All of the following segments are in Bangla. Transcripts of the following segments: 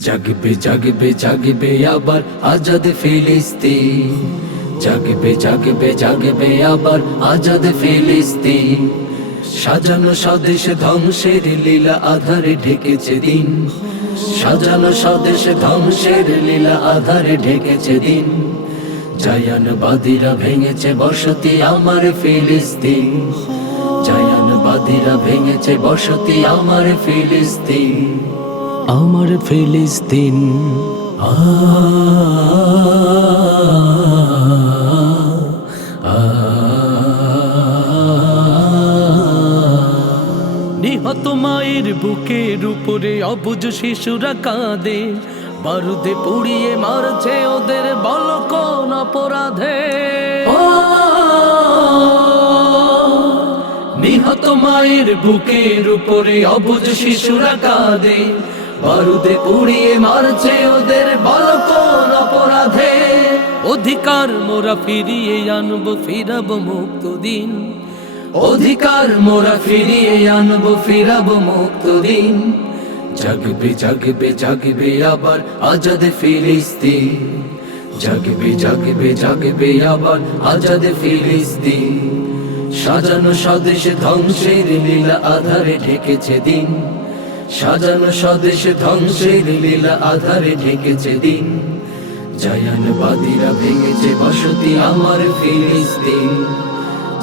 জাগবে জাগবে জাগবে আবার আজাদ ফিলিস্তিন। জাগবে জাগবে জাগবে আবার আজাদ ফিলিস্তিন। সাজানো স্বদেশ ধ্বংসের লীলা আধারে ঢেকেছে দিন। সাজানো স্বদেশ ধ্বংসের লীলা আধারে ঢেকেছে দিন। জায়ানবাদীরা ভেঙেছে বসতি আমার ফিলিস্তিন। জায়ানবাদীরা ভেঙেছে বসতি আমার ফিলিস্তিন। আমার ফিলিস্তিন। নিহত মায়ের বুকের উপরে অবুজ শিশুরা কাঁদে। বারুদে পুড়িয়ে মারছে ওদের বল কোন অপরাধে। নিহত মায়ের বুকের উপরে অবুজ শিশুরা কাঁদে। বারুদে পুড়িয়ে মারছে ওদের বল কোন অপরাধে। অধিকার মোরা ফিরিয়ে আনব, ফিরাবো মুক্ত দিন। অধিকার মোরা ফিরিয়ে আনব, ফিরাবো মুক্ত দিন। জাগবে জাগবে জাগবে আবার আজাদ ফিলিস্তিন। জাগবে জাগবে জাগবে আবার আজাদ ফিলিস্তিন। সাজানো স্বদেশ ধ্বংসের লীলা আধারে ঢেকেছে দিন। সাজানো স্বদেশ ধ্বংসের লীলা আধারে ঢেকেছে দিন। জায়ানবাদীরা ভেঙেছে বসতি আমার ফিলিস্তিন।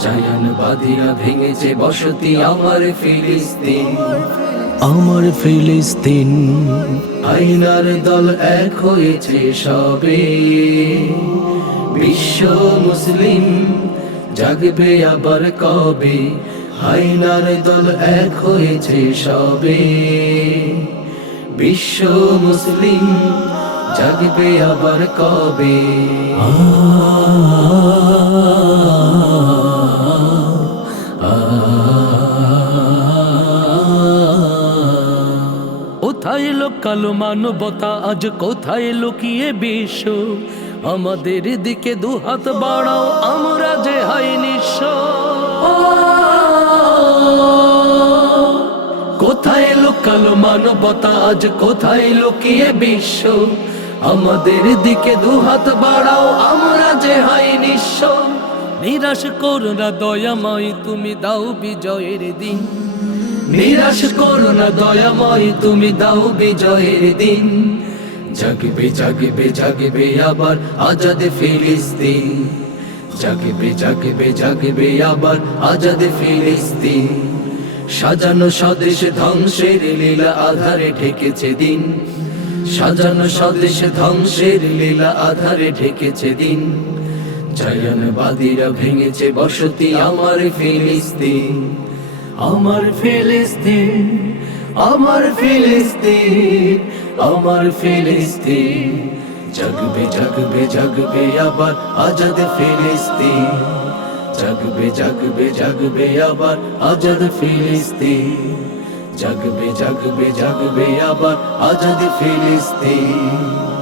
জায়ানবাদীরা ভেঙেছে বসতি আমার ফিলিস্তিন। আমার ফিলিস্তিন। আইনার দল এক হয়েছে সবে। বিশ্ব মুসলিম জাগবে আবার কবে? আইনার দল এক হয়েছে সবে। বিশ্ব মুসলিম জাগবে আবার কবে? কোথায় এলো কালো মানবতা? আজ কোথায় লুকিয়ে বিশ্ব? আমাদের দিকে দুহাত বাড়াও, আমরা যে হাই নিঃস্ব। কোথায় লুকালো মানবতা? আজ কোথায় লুকিয়ে বিশ্ব? আমাদের দিকে দুহাত বাড়াও, আমরা যে হাই নিঃস্ব। নিরাশ করো না দয়াময়, তুমি দাও বিজয়ের দিন। নিরাশ করো না দয়াময়, তুমি দাও বিজয়ের দিন। জাগবে জাগবে জাগবে আবার আজাদ ফিলিস্তিন। জাগবে জাগবে জাগবে আবার আজাদ ফিলিস্তিন। সাজানো স্বদেশ ধ্বংসের লীলা আধারে ঢেকেছে দিন। সাজানো স্বদেশ ধ্বংসের লীলা আধারে ঢেকেছে দিন। জায়ানবাদীরা ভেঙেছে বসতি আমার ফিলিস্তিন। আমার ফিলিস্তিন আমার ফিলিস্তিন আমার ফিলিস্তিন। জাগবে জাগবে জাগবে আবার আজাদ ফিলিস্তিন। জাগবে জাগবে জাগবে আবার আজাদ ফিলিস্তিন। জাগবে জাগবে জাগবে আবার আজাদ ফিলিস্তিন।